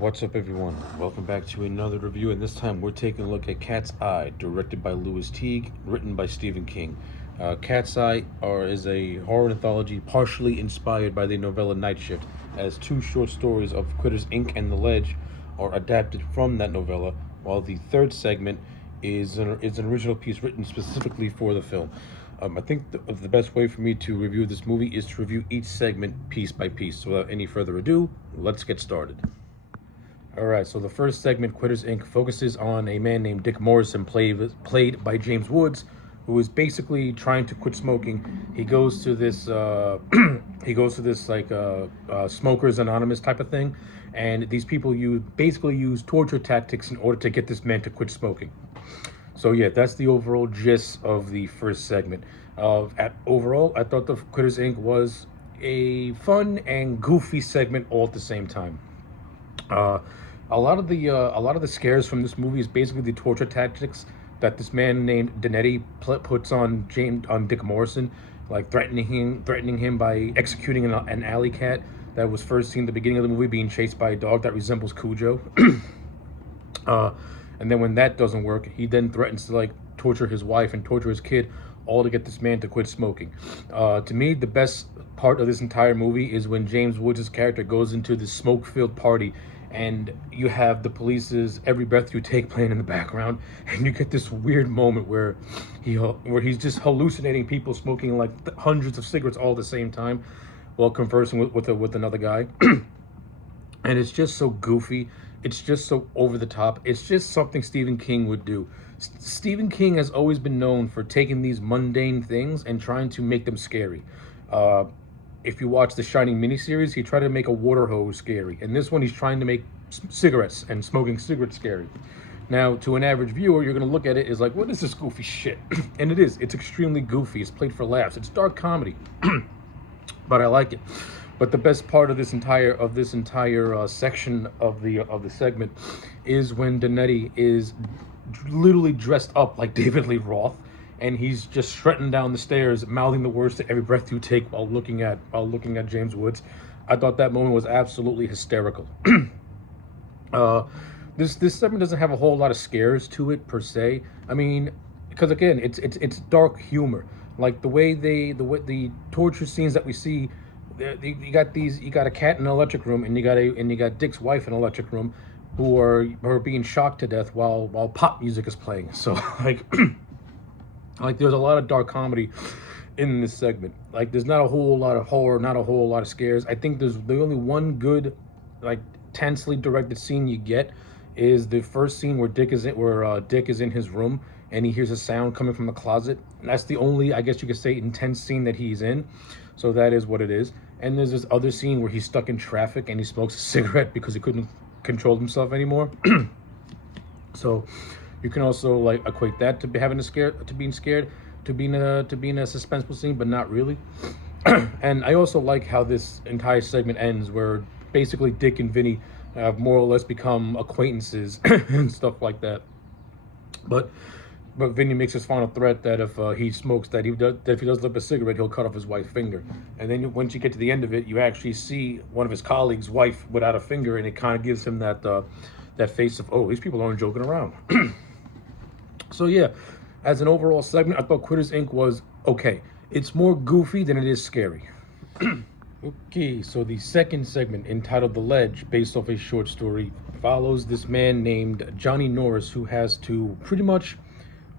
What's up, everyone? Welcome back to another review, and this time we're taking a look at Cat's Eye, directed by Lewis Teague, written by Stephen King. Cat's Eye is a horror anthology partially inspired by the novella Night Shift, as two short stories of Critters Inc. and The Ledge are adapted from that novella, while the third segment is an original piece written specifically for the film. I think the best way for me to review this movie is to review each segment piece by piece. So without any further ado, let's get started. Alright, so the first segment, Critters Inc., focuses on a man named Dick Morrison, played by James Woods, who is basically trying to quit smoking. He goes to this Smokers Anonymous type of thing, and these people basically use torture tactics in order to get this man to quit smoking. So yeah, that's the overall gist of the first segment. Overall, I thought the Critters Inc. was a fun and goofy segment all at the same time. A lot of the scares from this movie is basically the torture tactics that this man named Denetti puts on Dick Morrison, like threatening him by executing an alley cat that was first seen at the beginning of the movie being chased by a dog that resembles Cujo. And then when that doesn't work, he then threatens to torture his wife and torture his kid, all to get this man to quit smoking. To me, the best part of this entire movie is when James Woods' character goes into this smoke-filled party, and you have the police's "Every Breath You Take" playing in the background, and you get this weird moment where he's just hallucinating people smoking hundreds of cigarettes all at the same time while conversing with another guy. And it's just so goofy. It's just so over the top. It's just something Stephen King would do. Stephen King has always been known for taking these mundane things and trying to make them scary. If you watch the Shining miniseries, he tried to make a water hose scary. And this one, he's trying to make cigarettes and smoking cigarettes scary. Now, to an average viewer, you're going to look at it as like, what is this goofy shit? And it is. It's extremely goofy. It's played for laughs. It's dark comedy. But I like it. But the best part of this entire section of the segment is when Denetti is literally dressed up like David Lee Roth, and he's just strutting down the stairs, mouthing the words to "Every Breath You Take" while looking at James Woods. I thought that moment was absolutely hysterical. This segment doesn't have a whole lot of scares to it per se. I mean, because again, it's dark humor. Like the torture scenes that we see. You got a cat in an electric room, and you got Dick's wife in an electric room, who are being shocked to death while pop music is playing. So like there's a lot of dark comedy in this segment. Like there's not a whole lot of horror, not a whole lot of scares. I think there's the only one good, tensely directed scene you get is the first scene where Dick is in his room and he hears a sound coming from the closet. And that's the only, I guess you could say, intense scene that he's in. So that is what it is. And there's this other scene where he's stuck in traffic and he smokes a cigarette because he couldn't control himself anymore. So you can also equate that to being scared, to being a suspenseful scene, but not really. And I also like how this entire segment ends, where basically Dick and Vinny have more or less become acquaintances and stuff like that. But Vinny makes his final threat that if he smokes, that if he does lip a cigarette, he'll cut off his wife's finger. And then once you get to the end of it, you actually see one of his colleagues' wife without a finger, and it kind of gives him that face of, oh, these people aren't joking around. So yeah, as an overall segment, I thought Critters Inc. was okay. It's more goofy than it is scary. Okay, so the second segment, entitled The Ledge, based off a short story, follows this man named Johnny Norris, who has to pretty much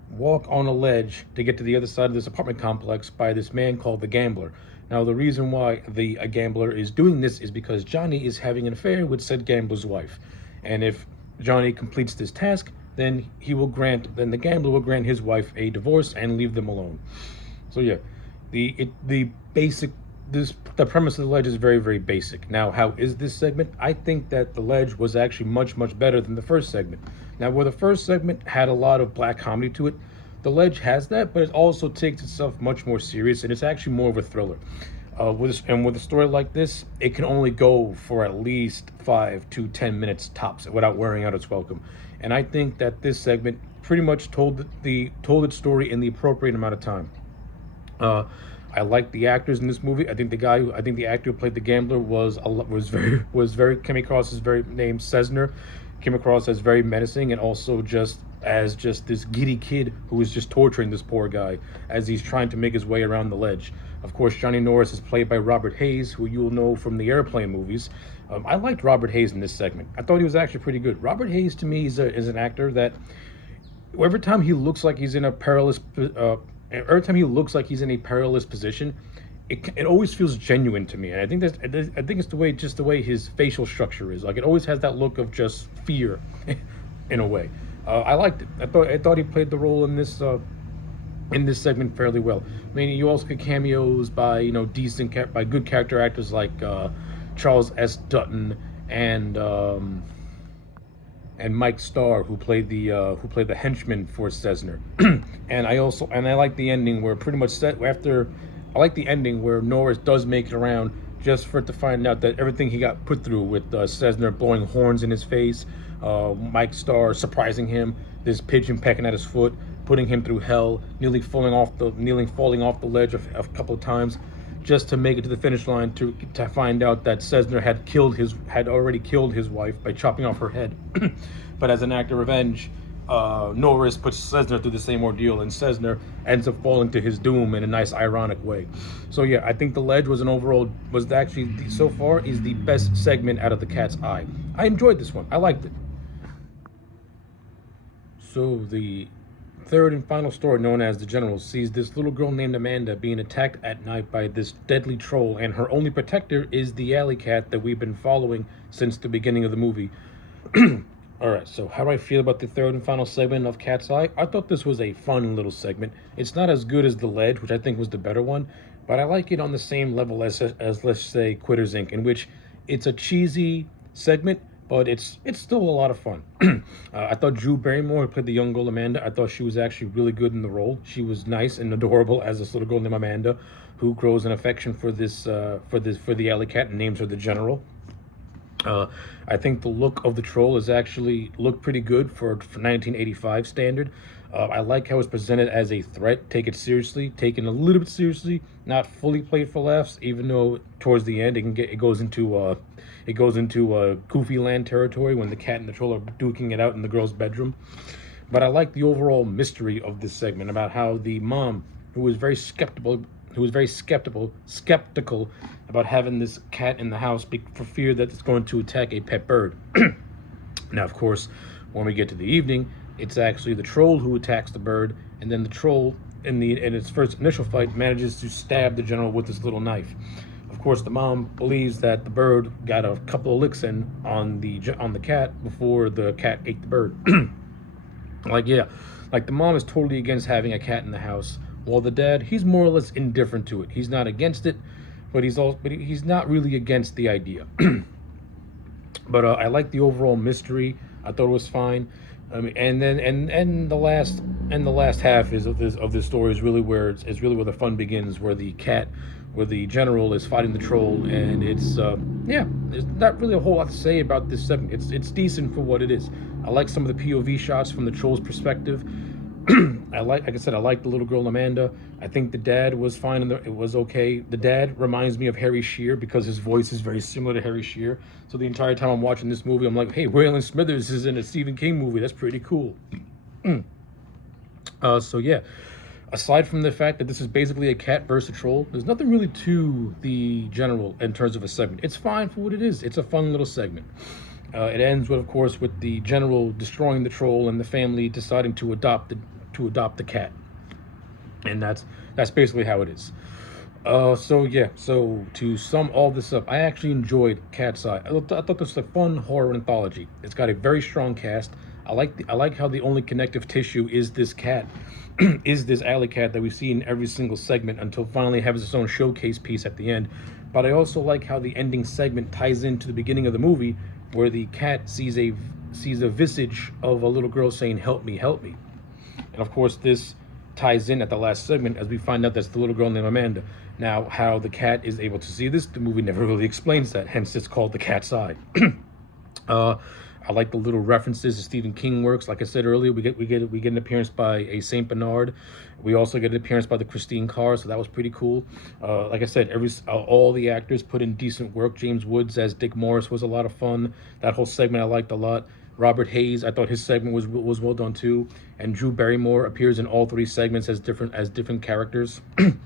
walk on a ledge to get to the other side of this apartment complex by this man called the Gambler. Now, the reason why the Gambler is doing this is because Johnny is having an affair with said Gambler's wife. And if Johnny completes this task, then the Gambler will grant his wife a divorce and leave them alone. So yeah, the premise of The Ledge is very, very basic. Now, how is this segment? I think that The Ledge was actually much, much better than the first segment. Now, where the first segment had a lot of black comedy to it, The Ledge has that, but it also takes itself much more serious, and it's actually more of a thriller. With a story like this, it can only go for at least 5 to 10 minutes tops without wearing out its welcome. And I think that this segment pretty much told its story in the appropriate amount of time. I like the actors in this movie. I think the actor who played the gambler was very came across as very named Cesner, came across as very menacing and also just this giddy kid who is just torturing this poor guy as he's trying to make his way around the ledge. Of course, Johnny Norris is played by Robert Hayes, who you'll know from the Airplane movies. I liked Robert Hayes in this segment. I thought he was actually pretty good. Robert Hayes to me is an actor that every time he looks like he's in a perilous every time he looks like he's in a perilous position, it always feels genuine to me. And I think it's the way his facial structure is. Like it always has that look of just fear, in a way. I liked it. I thought he played the role in this segment fairly well. I mean, you also get cameos by by good character actors like Charles S. Dutton and Mike Starr, who played the henchman for Cesner. And I like the ending where pretty much set after. I like the ending where Norris does make it around just for it to find out that everything he got put through with Cesner blowing horns in his face, Mike Starr surprising him, this pigeon pecking at his foot, putting him through hell, nearly falling off the ledge a couple of times, just to make it to the finish line to find out that Cesner had already killed his wife by chopping off her head. But as an act of revenge, Norris puts Cesner through the same ordeal, and Cesner ends up falling to his doom in a nice ironic way. So yeah, I think The Ledge was actually so far is the best segment out of The Cat's Eye. I enjoyed this one. I liked it. So the third and final story, known as The General, sees this little girl named Amanda being attacked at night by this deadly troll, and her only protector is the alley cat that we've been following since the beginning of the movie. Alright, so how do I feel about the third and final segment of Cat's Eye? I thought this was a fun little segment. It's not as good as The Ledge, which I think was the better one, but I like it on the same level as let's say, Quitters Inc., in which it's a cheesy segment, but it's still a lot of fun. I thought Drew Barrymore, who played the young girl Amanda, I thought she was actually really good in the role. She was nice and adorable as this little girl named Amanda, who grows an affection for the alley cat and names her the General. I think the look of the troll is actually looked pretty good for 1985 standard. I like how it's presented as a threat, taken a little bit seriously, not fully played for laughs, even though towards the end it goes into Goofy Land territory when the cat and the troll are duking it out in the girl's bedroom. But I like the overall mystery of this segment about how the mom, who was very skeptical about having this cat in the house for fear that it's going to attack a pet bird. Now, of course, when we get to the evening, it's actually the troll who attacks the bird, and then the troll, in its first initial fight, manages to stab the General with this little knife. Of course, the mom believes that the bird got a couple of licks in on the cat before the cat ate the bird. Like the mom is totally against having a cat in the house, while the dad, he's more or less indifferent to it. He's not against it, but he's not really against the idea. But I like the overall mystery. I thought it was fine. And then the last half of this story is really where the fun begins, where the General is fighting the troll, and there's not really a whole lot to say about this segment. It's decent for what it is. I like some of the POV shots from the troll's perspective. Like I said, I like the little girl Amanda. I think the dad was fine, and it was okay. The dad reminds me of Harry Shearer because his voice is very similar to Harry Shearer. So the entire time I'm watching this movie, I'm like, hey, Waylon Smithers is in a Stephen King movie. That's pretty cool. So yeah, aside from the fact that this is basically a cat versus a troll, there's nothing really to the General in terms of a segment. It's fine for what it is. It's a fun little segment. It ends with, of course, with the General destroying the troll and the family deciding to adopt the cat, and that's basically how it is. So to sum all this up, I actually enjoyed Cat's Eye. I thought this was a fun horror anthology. It's got a very strong cast. I like how the only connective tissue is this cat, is this alley cat that we see in every single segment until finally has its own showcase piece at the end. But I also like how the ending segment ties into the beginning of the movie, where the cat sees a visage of a little girl saying, "Help me, help me." And of course, this ties in at the last segment as we find out that's the little girl named Amanda. Now, how the cat is able to see this, the movie never really explains that. Hence, it's called The Cat's Eye. I like the little references to Stephen King works. Like I said earlier, we get an appearance by a Saint Bernard. We also get an appearance by the Christine Carr, so that was pretty cool. Like I said, all the actors put in decent work. James Woods as Dick Morris was a lot of fun. That whole segment I liked a lot. Robert Hayes, I thought his segment was well done too. And Drew Barrymore appears in all three segments as different characters,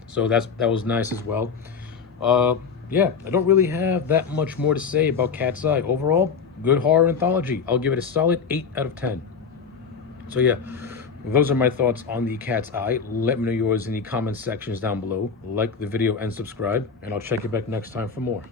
so that was nice as well. Yeah, I don't really have that much more to say about Cat's Eye. Overall, good horror anthology. I'll give it a solid 8 out of 10. So yeah, those are my thoughts on the Cat's Eye. Let me know yours in the comment sections down below. Like the video and subscribe, and I'll check you back next time for more.